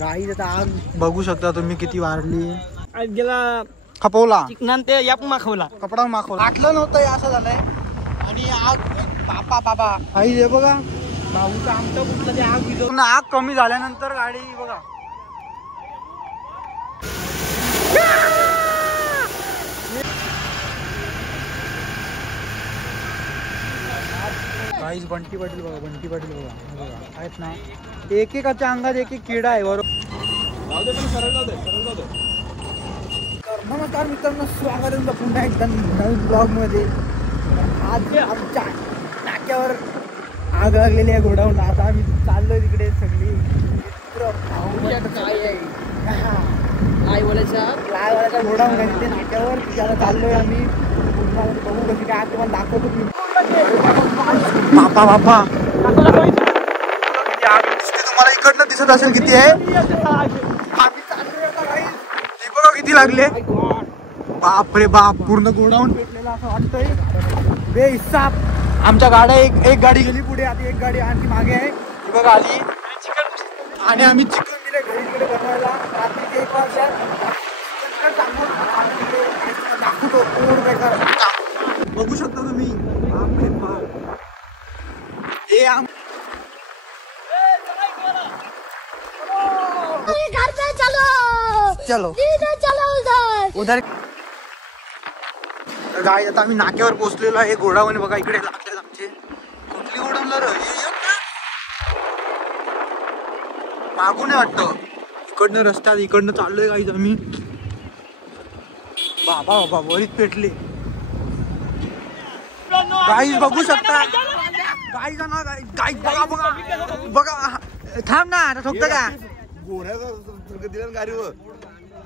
गाई आता आग बघू शकता तुम्ही किती वाढली. गेला खपवला चिकनान ते याप माखवला कपडा माखवला आटलं नव्हतं असं झालंय. आणि आग बापा बाबा आई हे बघा भाऊचं आमचं कुठलं ते आग विजवून आग कमी झाल्यानंतर गाडी बघा. काहीच बंटी पाटील बघा बंटी पाटील बघा आहेत ना. एकेकाच्या अंगात एक एक किडा आहे बरोबर. नमस्कार मित्रांनो स्वागत आहे पुन्हा एकदा नवीन ब्लॉग मध्ये. आज आमच्या नाक्यावर आग लागलेली आहे गोडाऊन. आता आम्ही चाललोय तिकडे सगळी मित्र लायवाल्याचा गोडाऊन आहे तिथे नाक्यावर. त्याला चाललोय आम्ही. बघू कशी काय तुम्हाला दाखवतो मी. बापा बापा तुम्हाला इकडनं दिसत असेल किती आहे. बघा किती लागले. बाप रे बाप पूर्ण गोडाऊन पेटलेला असं वाटतंय बेहिसाब. आमच्या गाड्या एक गाडी गेली पुढे. आता एक गाडी आणखी मागे आहे ती बघा आली. आणि आम्ही चिकन दिले घरी बनवायला रात्री 1 वाजता. दाखवतो बघू शकता तुम्ही. बाप रे बाप हे घर पे चलो उधर गाय. आता आम्ही नाक्यावर पोहोचलेलो आहे. गोडाऊन बघा इकडे लागले आमचे. कुठली गोडाऊनला मागून आहे वाटतं. इकडनं रस्त्यात इकडनं चाललोय गाईज आम्ही. बाबा बाबा बरीच पेटले गाईज बघू शकता. गाईज ना गाईज बघा बघा बघा. थांब ना आता ठोकतं का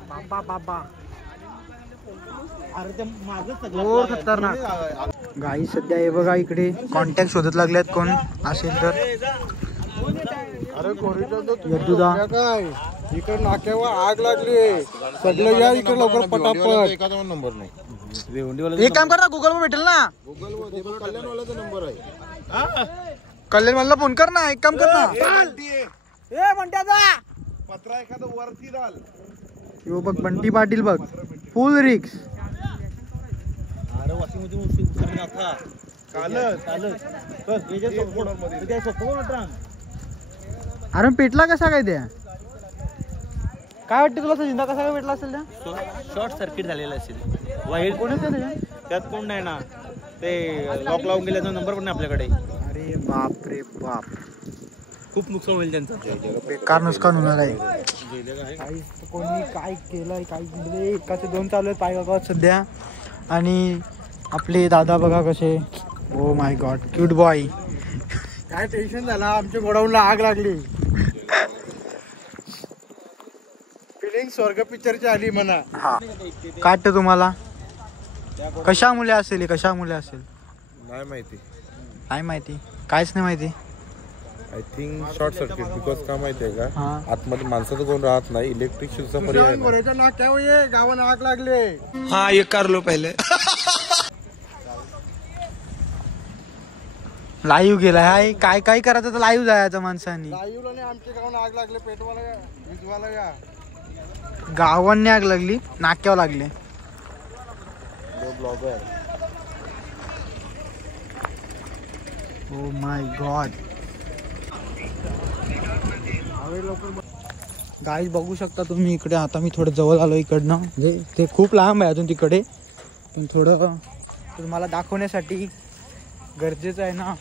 बाबा बाबा. अरे ते माझं खतरनाक गाई. सध्या हे बघा इकडे कॉन्टॅक्ट शोधत लागलेत कोण असेल तर. यदुदा काय इकडे नाक्यावर आग लागली. सगळं या इकडे लवकर पटापट. एखादा नंबर नाही. एक काम कर ना गुगल वर भेटेल ना. कल्याणवाल्याचा नंबर आहे. कल्याण मला फोन कर ना. एक काम कर ना ए बंट्याचा पत्रा एखादा वरती डाल. यो बघ बंटी पाटील बघ फुल रिक्स. अरे पेटला कसा काय त्या. काय वाटतं तुला जिंदा कसा काय पेटला असेल त्या. शॉर्ट सर्किट झालेलं असेल. वाईट कोणीच नाही त्यात कोण नाही ना. ते लॉक लावून गेल्याचा नंबर पण नाही आपल्याकडे. अरे बाप रे बाप खूप नुकसान होईल त्यांचं. बेकार नुकसान होणार आहे. कोणी काय केलंय काय केलंय. एकाचे 2 चालू आहेत पायगावात सध्या. आणि आपले दादा बघा कसे. Oh my God cute boy. काय टेन्शन झालं. आमच्या गोडाऊनला आग लागली. फिलिंग स्वर्ग पिक्चरची आली म्हणा. हा काट तुम्हाला कशामुळे असेल कशामुळे असेल नाही माहिती. काय माहिती काहीच नाही माहिती. I think short circuit. Because का माहितीये का हा आतमध्ये माणसाचं कोण राहत नाही. इलेक्ट्रिक शिल्डचा पर्याय नाक्यावर गावानं आग लागले. हा ये कर लो पहिले. लाईव्ह गेला हाय. काय काय करायचं तर लाईव्ह जायचं माणसांनी. लाईव्हला नाही आमच्या गावानं आग लागले. पेटवाला या विजवाला या. गावांनी आग लागली नाक्यावर लागले. Blogger oh my God. Guys बघू शकता तुम्ही इकडे. आता मी थोडं जवळ आलो इकडनं. म्हणजे ते खूप लांब आहे अजून तिकडे. पण थोडं तुम्हाला दाखवण्यासाठी गरजेचं आहे ना.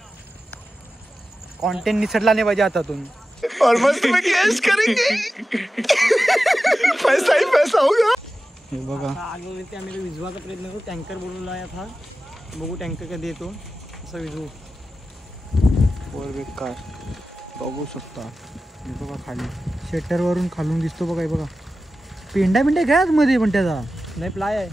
कॉन्टेंट निसटला नाही पाहिजे हातातून. हे बघा आग लागली ते आम्ही विझवायचा प्रयत्न करू. टँकर बोलवला आहे आता. बघू टँकर कधी येतो. असं विझवू. वर बेकार बघू शकता. हे बघा खाली शेटर वरून खालून दिसतो बघा. हे बघा पेंडा बिंडा घ्या मध्ये पण त्याचा नाही प्लाय आहे.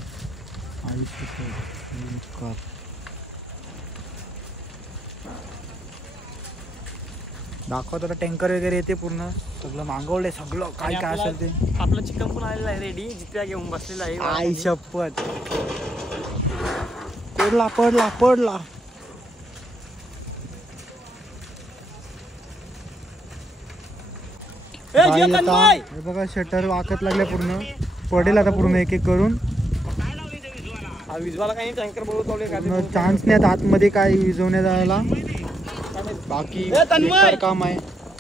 दाखवत आता टँकर वगैरे येते पूर्ण सगळं मागवलंय. सगळं काय काय असेल ते. आपलं चिकन पण आलेलं आहे रेडी. जित्या घेऊन बसलेला आहे. आई शपथ पडला पडला पडला. काही आता हे बघा शटर वाकत लागले पूर्ण, पडेल आता पूर्ण एक एक करून. विजवाला काही टँकर बोलवतो चान्स नाही आता आतमध्ये काय विजवण्या जायला. बाकी बेकार काम आहे.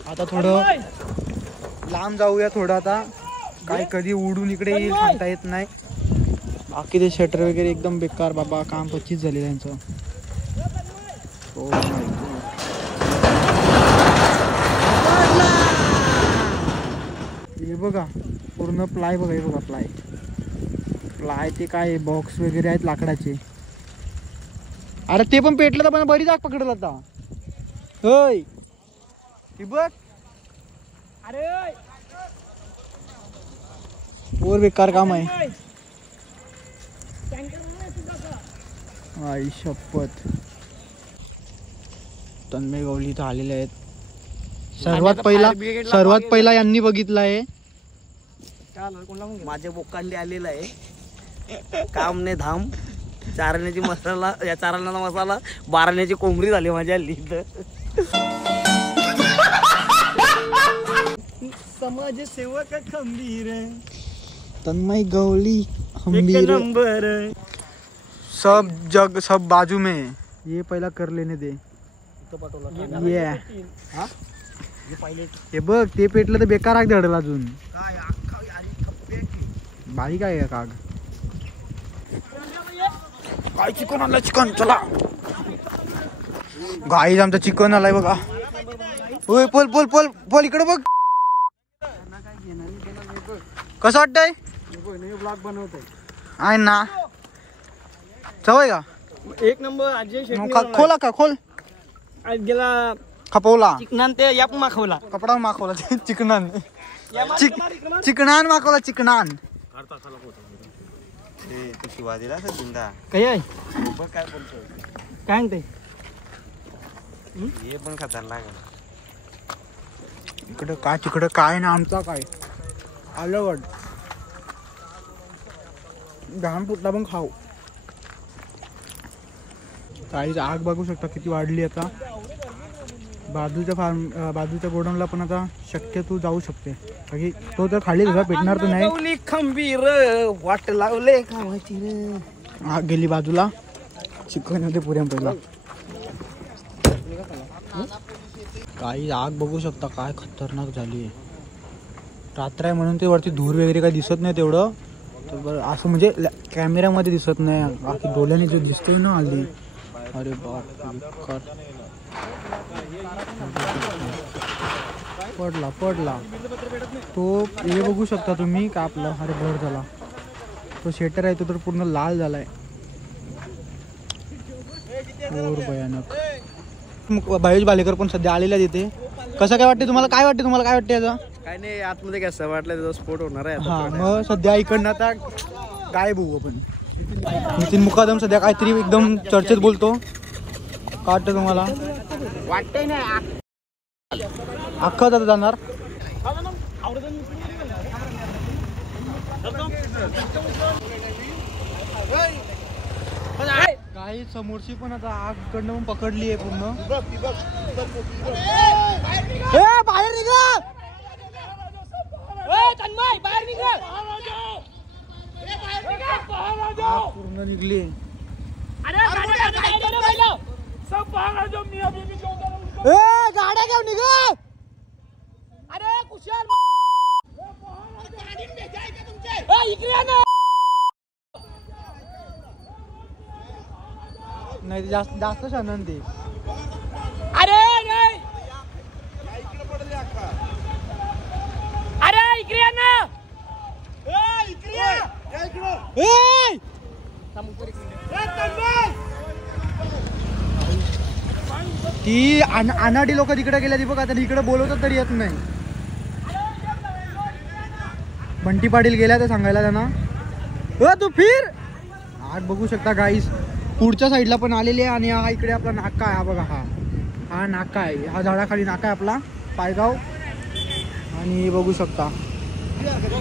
आता थोडं लांब जाऊया थोडं, आता काय कधी उडून इकडे येईल सांगता येत नाही. बाकी ते शटर वगैरे एकदम बेकार बाबा, काम 25 झाले त्यांचं. हे बघा पूर्ण प्लाय बघा, हे बघा प्लाय ते काय बॉक्स वगैरे आहेत लाकडाचे. अरे ते पण पेटलं तर पण बरी जाग पकडलं आता. होय हे बघ, अरे वर बेकार काम आहे. आई शपथ. तन्मय गवली इथं आलेले आहेत. सर्वात पहिला यांनी बघितलं आहे. माझ्या बोकांडी आलेला आहे. काम ने धाम, चारण्याची मसाला, या चारण्याचा मसाला, बारण्याची कोंबडी झाली माझ्या लिहित. समाजसेवक खंबीर तन्मय गवली एक नंबर. सब जग सब बाजू में, ये पहिला कर लेने दे. ये हे बघ ते पेटलं तर बेकार आग धडल अजून. बारीक आहे का काग. काय चिकन आणलं, चिकन चला गाईज आमचं चिकन आलाय बघा. होय पोल पोल पोल पोल इकडे बघ. कसं वाटतंय ब्लॉग बनवतोय आहे ना, चवय का एक नंबर. अजय शेट्टी खोला का खोल आज गेला खपवला चिकनान ते याप माखवला, कपडा माखवला चिकनान चिकनान माखवला चिकनान. शिवाजीला काय आहे काय बोलतोय, काय म्हणते हे पण खतरनाक आहे. इकडं काय तिकडं काय ना, आमचा काय आलगड घाम फुटला पण खाऊ. काही आग बघू शकता किती वाढली आता. बाजूच्या गोडाऊनला पण आता शक्यतो जाऊ शकते, कारण तो तर खाली पेटणार तर नाही. खंबीर वाट लावले कामाची रे. आग गेली बाजूला. चिकन मध्ये पुऱ्या पहिला काही आग बघू शकता काय खतरनाक झाली आहे. रात्र आहे म्हणून ते वरती धूर वगैरे काही दिसत नाही तेवढं, तर बरं असं म्हणजे कॅमेऱ्यामध्ये दिसत नाही. बाकी डोळ्याने जे दिसतंय ना हल्ली, अरे बाप पडला तो. हे बघू शकता तुम्ही का आपला अरे भर झाला. तो शेटर आहे तो तर पूर्ण लाल झालाय. और भयानक. भावेश बालेकर पण सध्या आलेला तिथे. कसं काय वाटते तुम्हाला, काय वाटते याचा. काय नाही आतमध्ये काय असं वाटलं त्याचा स्फोट होणार आहे. हा मग सध्या इकडनं आता गायब होऊ आपण. नितीन मुकादम सध्या काहीतरी एकदम चर्चेत बोलतो. काय वाटतं तुम्हाला. वाटतंय नाही अख्खा आता जाणार. काही समोरची पण आता आग कडनं पण पकडली आहे पूर्ण. बाहेर निघा. पूर्ण निघली. गाड्या घेऊन निघा. अरे कुशल नाही जास्त शानन ते. अरे नाही अरे इकडे या ना. ती अनाडी लोक तिकडे गेल्या ती बघा, इकडे बोलवतात तरी येत नाही. बंटी पाटील गेल्या तर सांगायला त्यांना तू फिर. आग बघू शकता गाईस पुढच्या साईडला पण आलेली आहे. आणि हा इकडे आपला नाका आहे. हा बघा हा नाका आहे. हा झाडाखाली नाका आहे आपला पायगाव. आणि बघू शकता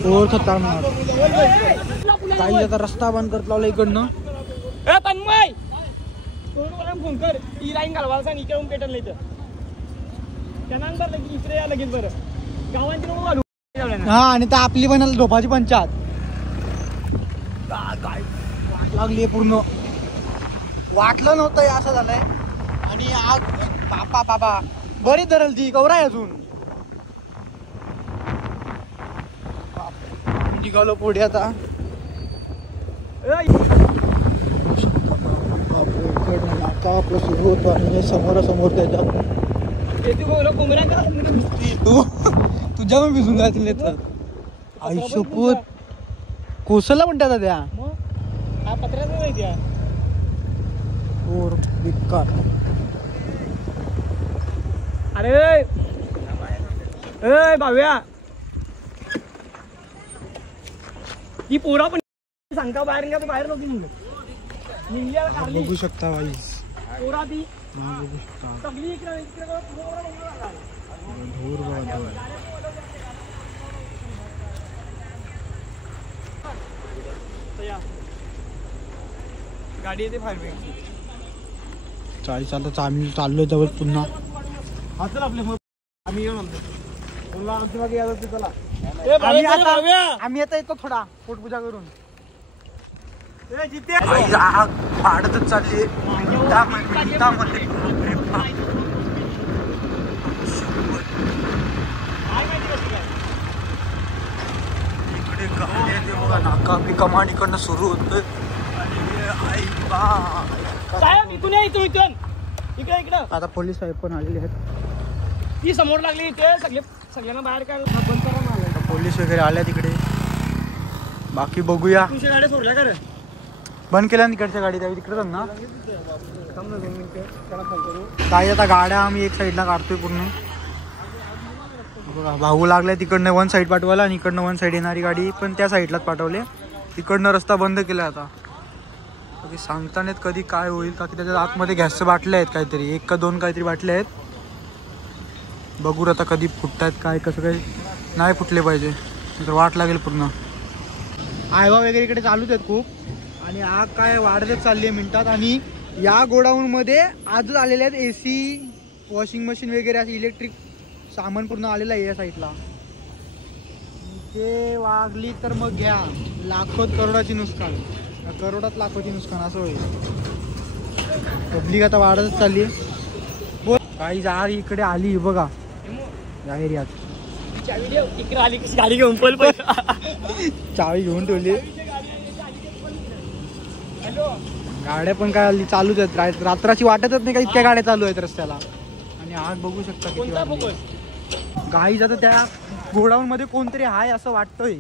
ओर खतरनाक. काही आता रस्ता बंद करत लावला इकडनं. तन्मय फोन कर. ही लाईन घालवायला सांग इकडून पेटल नाही तर त्यांना बरं लगेच इकडे या लगेच बरं गावांची हा आणि तर आपली पण झोपाची पंचायत काय वाट लागली पूर्ण. वाटलं नव्हतं हे असं झालंय. आणि आग बापा बाबा बरी धरल ती कवरा आहे अजून. निघालो पुढे आता. आपलं सुरू होतो आणि समोरासमोर त्याच्या तुझ्या पण भिजून जातील तर आयुष्यपूत कोसला म्हणतात त्या बेकार. अरे भाव्या ती पोरा पण सांगता बाहेर का बाहेर नव्हती निघली. बघू शकता भाई पोरा ती बघू शकता सगळी इकडे धूर बघा. गाडी येते फायर ब्रिगेड. चाळीस आता आम्ही चाललोय जवळ पुन्हा. असेल आपले आम्ही येऊन आमच्या मागे यायला ते चला. आम्ही आता येतो थोडा पोटपूजा करून. जिथे आग वाढतच चालली मिनिटामध्ये. इकडे गाडी येते बघा नाका पिका माडीकडनं सुरू होतोय. इथून इथून इकडे इकडे आता पोलीस साहेब पण आलेले आहेत. ती समोर लागली इथे सगळ्यांना बाहेर काढलं बंद करा. पोलीस वगैरे आल्या तिकडे. बाकी बघूया. तुझ्या गाड्या सोडल्या का रे? बंद केल्या तिकडच्या गाडी त्यावेळी तिकडे जाऊ ना. काय आता गाड्या आम्ही एक साईडला काढतोय पूर्ण. बघा भाऊ लागलाय तिकडनं वन साईड पाठवायला आणि इकडनं वन साईड येणारी गाडी पण त्या साईडलाच पाठवले. तिकडनं रस्ता बंद केला आता. कधी सांगता नाहीत कधी काय होईल का की त्याच्या आतमध्ये गॅसच्या बाटल्या आहेत काहीतरी 1 का 2 काहीतरी बाटल्या आहेत. बघू आता कधी फुटतायत काय कसं काही नाही फुटले पाहिजे तर वाट लागेल पूर्ण. आयवा वगैरे इकडे चालूच आहेत खूप. आणि आग काय वाढतच चालली आहे मिनिटात. आणि या गोडाऊनमध्ये आजच आलेले आहेत AC वॉशिंग मशीन वगैरे असं इलेक्ट्रिक सामान पूर्ण आलेलं आहे या साईडला. ते वागली तर मग घ्या लाखोत करोडाची नुकसान. करोडात लाखोची नुकसान असं होईल. पब्लिक आता वाढतच चालली आहे. काही जाग इकडे आली बघा या एरियात. इकडे आली कशी गाडी घेऊन पळ चावी घेऊन ठेवली. गाड्या पण काय आली चालूच आहेत. रात्राची वाटतच नाही का इतक्या गाड्या चालू आहेत रस्त्याला. आणि आग बघू शकता किती गाईज आता त्या गोडाऊन मध्ये कोणतरी आहे असं वाटतंय.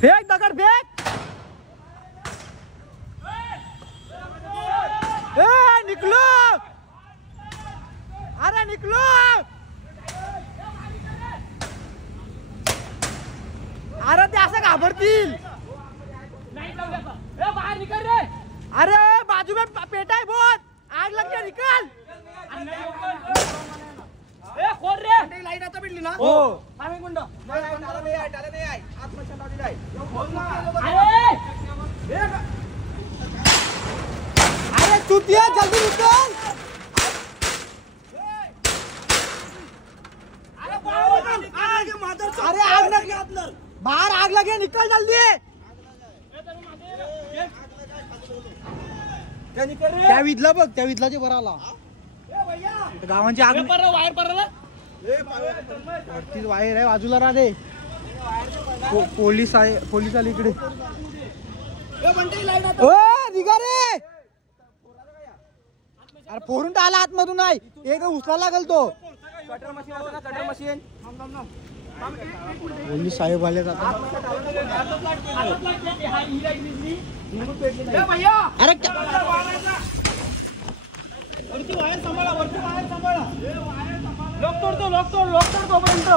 फेक दगड फेक. निकलो अरे निकलो. अरे ते असं घाबरतील. बाहर निकल रे. अरे बाजू में पेटा है बहुत. आग लग गया निकल. खोल रे. लाईट आता भेटली ना. हो आम्ही गुंड. अरे चुतिया जल्दी निकल. अरे आग लग गया बाहर. आग लगे निकल जल्दी. त्या विधला बघ त्या विधलाचे बरं आला. गावांची आग वायर पडला. वरतीच वायर आहे बाजूला राहते. पोलीस आहे पोलीस आले इकडे. निघा रे. अरे फोडून टाला आतमधून नाही एक उचला लागल तो. कटर मशीन पोलीस साहेब आले आता. अरे वरती वायर सांभाळा. वरती वायर सांभाळा. लॉक तोडतो लॉक तोपर्यंत.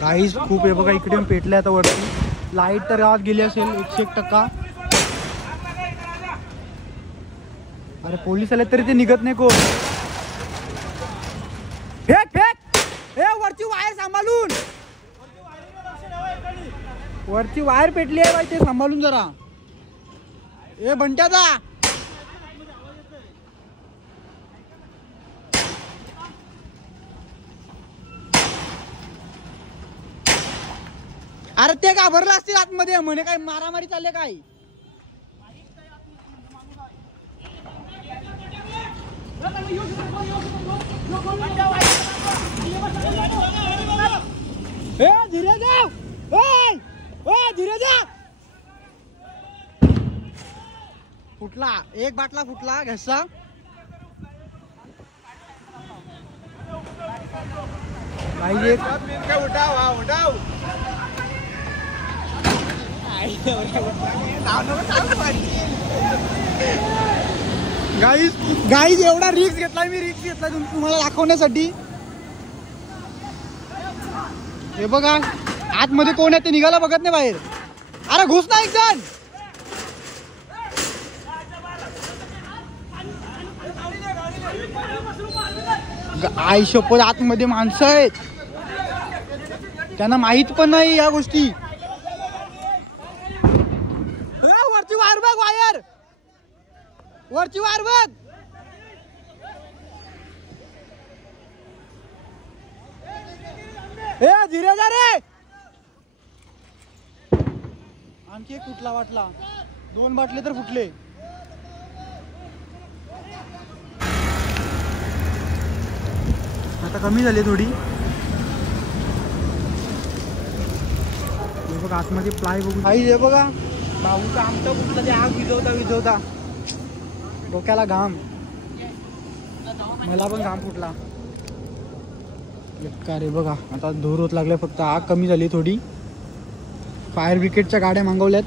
गाईस खूप आहे बघा इकडे पेटले आता वरती. लाईट तर गावात गेली असेल 101%. अरे पोलीस आले तरी ते निघत नाही कोण. Fake fake. वरची वायर सांभाळून. वरची वायर पेटली आहे बाई ते सांभाळून जरा. ए बंट्याचा अरे ते घाबरलं असतील आतमध्ये म्हणे काय मारामारी चालले काय. ए धीरे जा धीरे जा. फुटला एक बाटला फुटला घसा. गाईज एवढा रिस्क घेतलाय मी तुम्हाला दाखवण्यासाठी. हे बघा आतमध्ये कोण आहे ते निघायला बघत नाही बाहेर. अरे घुस ना एक जण. आई शपथ आतमध्ये माणसं आहेत त्यांना माहित पण नाही या गोष्टी. वरची वायर बघ वायर वरची वायर बघ. ए धीरे जा रे. आणखी एक फुटला वाटला. 2 बाटले तर फुटले. आता कमी झाली थोडी. हे बघा आतमध्ये प्लाय बघू. आई हे बघा भाऊचं आमचं कुठलं ते आग विझवता डोक्याला घाम. मला पण घाम फुटला. का रे बघा आता धूर होत लागले. फक्त आग कमी झाली थोडी. फायर ब्रिगेडच्या गाड्या मागवल्यात.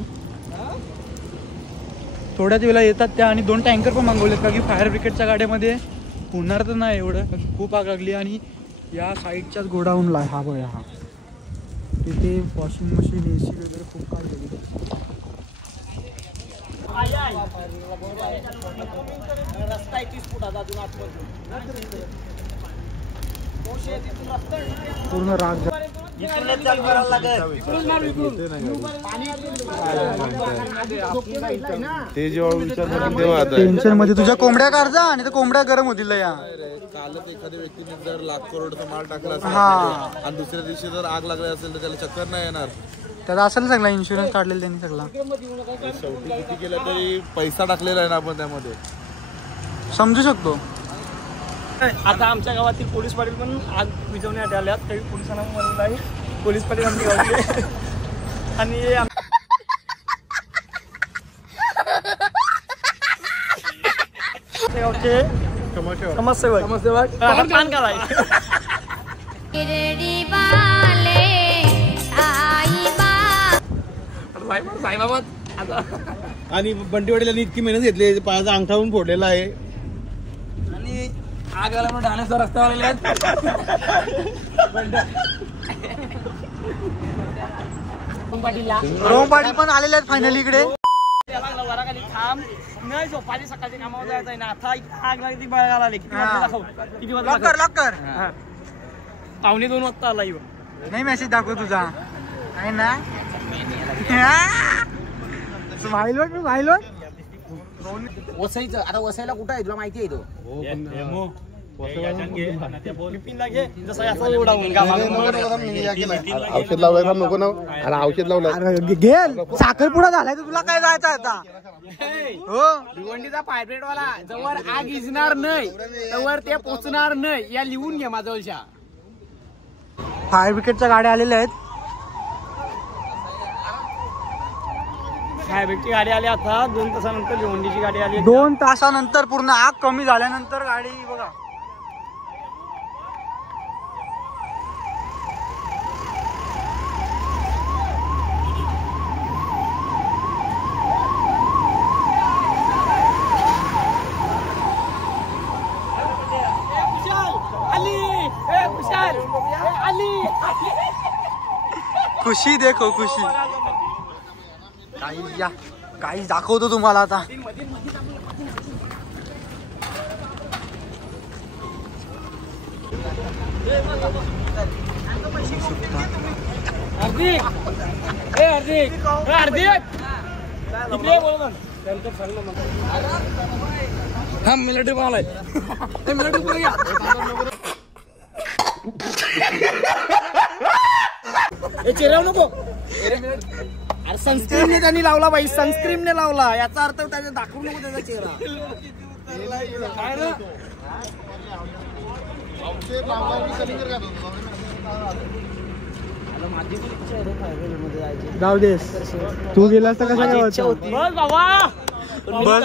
थोड्याच वेळेला येतात त्या. आणि 2 टँकर पण मागवलेत का की फायर ब्रिगेडच्या गाड्यामध्ये होणार तर नाही एवढं. खूप आग लागली. आणि या साईडच्याच गोडाऊनला हा बघा हा तिथे वॉशिंग मशीन AC वगैरे खूप काय गेली. पूर्ण राग. ते जेव्हा विचार तेव्हा टेन्शन मध्ये तुझ्या कोंबड्या काढजा आणि त्या कोंबड्या गरम होतील या. कालच एखाद्या व्यक्तीने जर लाख करोडचा माल टाकला असेल आणि दुसऱ्या दिवशी जर आग लागली असेल तर त्याला चक्कर नाही येणार. त्याचा असेल सगळा इन्शुरन्स काढलेला त्यांनी सगळा. शेवटी किती केलं तरी पैसा टाकलेला आहे ना आपण त्यामध्ये. समजू शकतो. आता आमच्या गावातील पोलीस पाटील पण आग विझवण्यात आल्यात. काही पोलिसांना म्हणलं आहे पोलीस पाटील आमच्या गावातले. आणि गावचे समाजसेवक पान कराय. आणि बंटीवाडीला इतकी मेहनत घेतली. पायाचा अंगठा पण फोडलेला आहे. आणि आग आला म्हणून ढाण्याचा रस्ता आलेला. रोम पाटील पण आलेले आहेत फायनली इकडे. वराखाली थांब नाही झोपाली. सकाळची कामावर जायचं आहे ना. आता आग लागली बघायला आली. किती वाजता लॉक कर. 1:45 वाजता आला. नाही मेसेज दाखव तुझा आहे ना. स्माईल वसईचं आता वसईला कुठं आहे तुला माहिती आहे तो. औषध लावलाय नको ना. औषध लावलं गेल साखरपुडा झालाय तर तुला काय जायचं आता. हो भिवंडीचा पायब्रेड वाला जवळ आग इजणार नाही तवर ते पोचणार नाही. या लिहून घे माझ्यावरच्या. फायर ब्रिगेडच्या गाड्या आलेल्या आहेत. फायर ब्रिगेडची गाडी आली. आता 2 तासानंतर भिवंडीची गाडी आली. 2 तासानंतर पूर्ण आग कमी झाल्यानंतर गाडी बघा. खुशी देखो खुशी. काही या काही दाखवतो तुम्हाला आता. हार्दिक हार्दिक इकडे बोल. नंतर सांग ना मग. हा मिलिटरी पावलाय मिलिटरी पुढे घ्या. हे चेहऱ्यावर नको. अरे सनस्क्रीनने त्यांनी लावला बाई, सनस्क्रीनने लावला याचा अर्थ त्याने दाखवू नको त्याचा चेहरा. काय रे माझी पण इच्छा आहे रे फायनल मध्ये जायची. जाऊ देस, तू गेलास तर कसं इच्छा होती. बस बाबा बस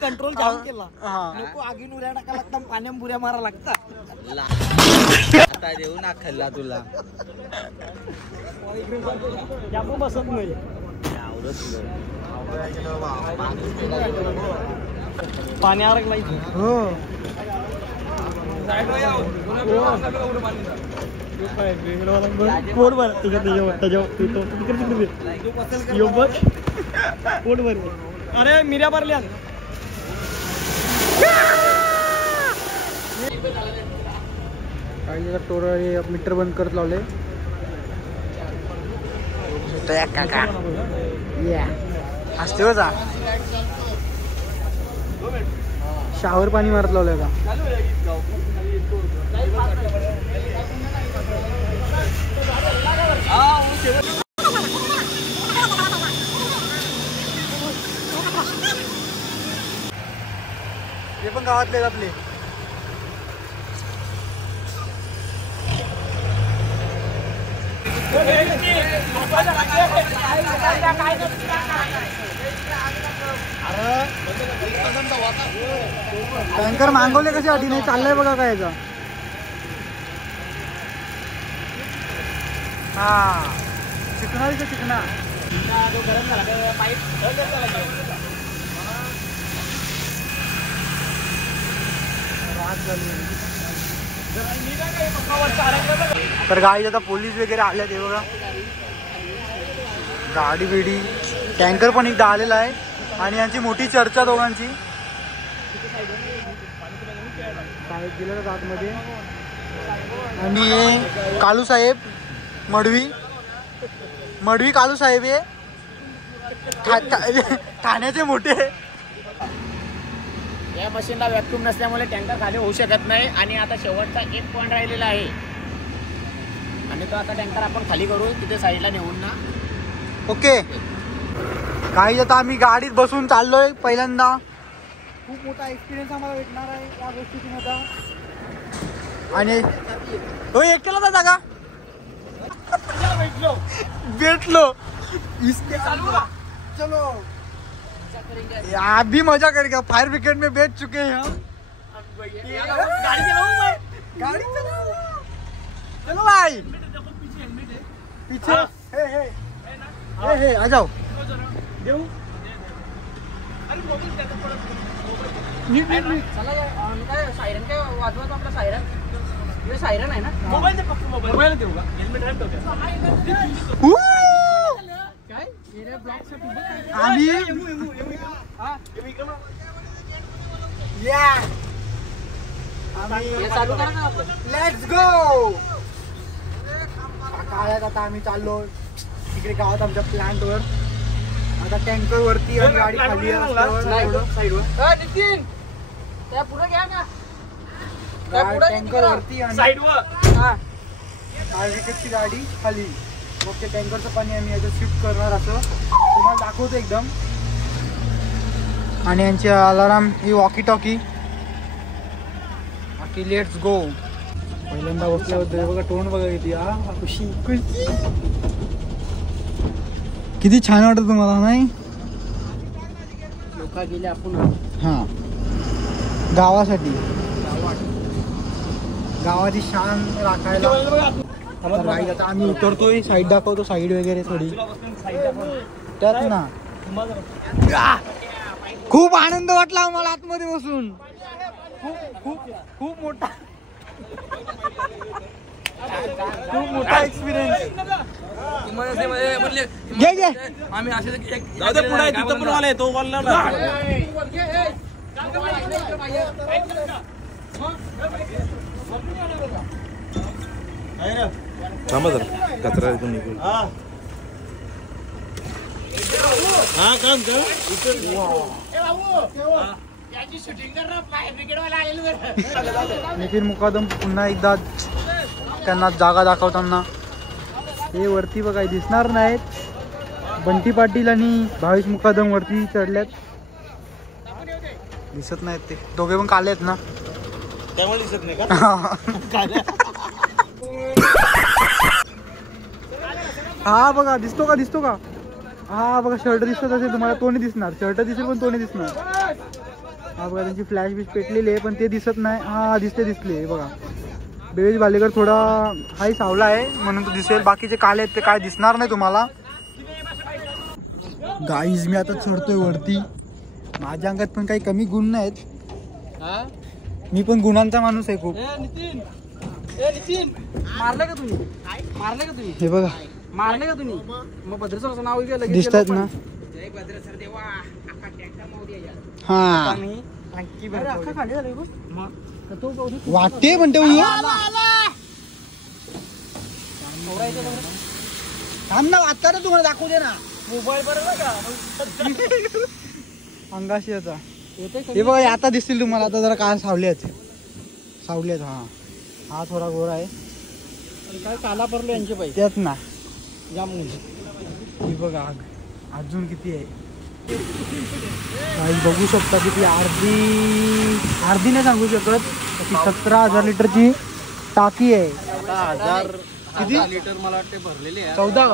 कंट्रोल जाम केला. हा. नको आगीन उड्या टाका लागतात, पाण्यात बुऱ्या मारा लागतात. आता देऊ ना खाल्ला तुला आपण बसत नाही. पाण्यावर लागला हो. पोट भर पोट भर. अरे मिऱ्या भरल्या. काही टोर मीटर बंद करत लावले. असते होता शावर पाणी मारत लावलंय का. हे पण गावातले आपले. टँकर मागवले कशासाठी नाही चाललंय बघा काय याचा. हा चिकना चिकना तर गाडी आता पोलीस वगैरे आल्या ते बघा. गाडी बिडी टँकर पण एकदा आलेला आहे आणि यांची मोठी चर्चा दोघांची. साहेब गेलेला आतमध्ये आणि कालू साहेब मडवी कालू साहेब हे ठाण्याचे मोठे. या मशीनला व्हॅक्यूम नसल्यामुळे टँकर खाली होऊ शकत नाही आणि आता शेवटचा एक पॉइंट राहिलेला आहे आणि तो आता टँकर आपण खाली करू तिथे साईडला नेऊन ना. ओके. काही आता आम्ही गाडीत बसून चाललोय पहिल्यांदा. खूप मोठा एक्सपिरियन्स आम्हाला भेटणार आहे या गोष्टीतून आता. आणि तो एकट्याला जा जागा भेटलो इसके चलो आप भी मजा करेगा. फायर ब्रिगेड में बैठ चुके हैं हम. गाड़ी चलाओ चलो भाई पीछे. हे आ जाओ. सायरन काय वाजवत आपला सायरन. सायरन आहे ना. मोबाईल देऊ का. हेल्मेट आहे डोक्यात. आम्ही चालू करा ना आपण. Let's go. काळ्यात आता आम्ही चाललो तिकडे गावात आमच्या प्लांट वर. आता टँकर वरती आणि गाडी खाली नितीन त्या पुढे घ्या ना. टँकर वरती आणि साईडवर ची गाडी खाली. मग ते टँकरचं पाणी आम्ही याच्यात शिफ्ट करणार असं तुम्हाला दाखवतो एकदम. आणि यांची अलाराम ही वॉकी टॉकी. बाकी लेट्स गो. पहिल्यांदा बसल्याबद्दल बघा तोंड बघा किती. खुशी खुशी किती छान वाटत तुम्हाला नाही. लोक गेले आपण. हा गावासाठी गावाची शान राखायला. तर गाडी आता आम्ही उतरतोय. साईड दाखवतो साईड वगैरे थोडी त्यात ना. खूप आनंद वाटला आम्हाला आतमध्ये बसून. खूप खूप खूप मोठा खूप मोठा एक्सपिरियन्स. घे घे. आम्ही असे पुढे तिथं पण आले तो बोलला ना. थांबा जरा कचरा इथून निघून. हा काम कर नितीन मुकादम पुन्हा एकदा त्यांना जागा दाखवताना. हे वरती बघा दिसणार नाहीत. बंटी पाटील आणि भावेश मुकादम वरती चढल्यात. दिसत नाहीत ते दोघे पण काले आहेत ना, त्यामुळे दिसत नाही का? हा बघा दिसतो का हा बघा शर्ट दिसत असेल तुम्हाला, तो नाही दिसणार. शर्ट दिसेल पण तो नाही दिसणार. हा बघा त्यांची फ्लॅश बीच पेटलेली आहे पण ते दिसत नाही. हा दिसले बघा. देवेश बालेकर थोडा हाही सावला आहे म्हणून तो दिसेल, बाकीचे काले आहेत ते काय दिसणार नाही तुम्हाला. गाईज मी आता चढतोय वरती. माझ्या अंगात पण काही कमी गुण नाहीत, मी पण गुणांचा माणूस आहे खूप. मारले का तुम्ही हे बघा मारले का तुम्ही मग भद्रेश्वरचं नाव गेलं दिसत आहेत ना. हा वाटते म्हणते थांब ना, वाटता ना तुम्हाला दाखवू दे ना मोबाईल बरोबर का अंगाशी आता. हे बघा आता दिसतील तुम्हाला. आता जरा काय सावले आहेत. हा थोडा गोरा आहे. काय काला पडलो यांचे पाहिजे त्यात ना जाम. ही बघा आग अजून किती आहे बघू शकता. किती अर्धी नाही सांगू शकत. 17,000 लिटरची टाकी आहे. किती लिटर मला वाटते भरलेले आहे. 14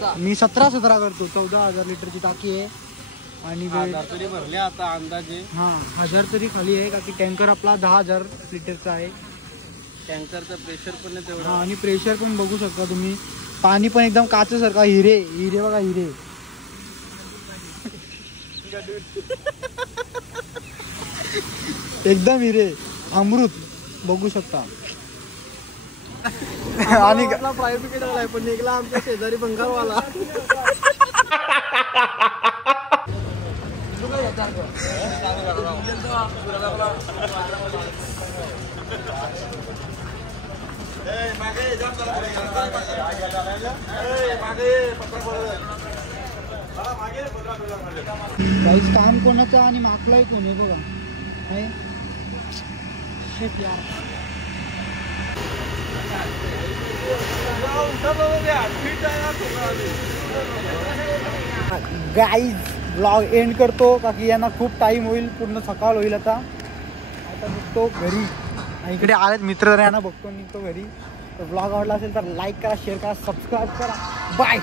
का मी 17 करतो. 14,000 लिटरची टाकी आहे आणि तरी भरले आता अंदाजे. हा 1000 तरी खाली आहे का की टँकर आपला 10,000 लिटरचा आहे. टँकरचं प्रेशर पण नाही तेवढं. हा आणि प्रेशर पण बघू शकता तुम्ही. पाणी पण एकदम काचेसारखा. हिरे बघा हिरे. एकदम हिरे अमृत बघू शकता. आणि प्रायव्हेट आलाय पण निघला आमच्या शेजारी बंगालवाला. काहीच काम कोणाचं आणि मागलाय कोण आहे बघा. गाईज ब्लॉग एंड करतो का की यांना खूप टाइम होईल. पूर्ण सकाळ होईल. आता बघतो घरी. इकडे आलेत मित्र यांना बघतो निघतो घरी. ब्लॉग आवडला असेल तर लाईक करा, शेअर करा, सबस्क्राईब करा. बाय.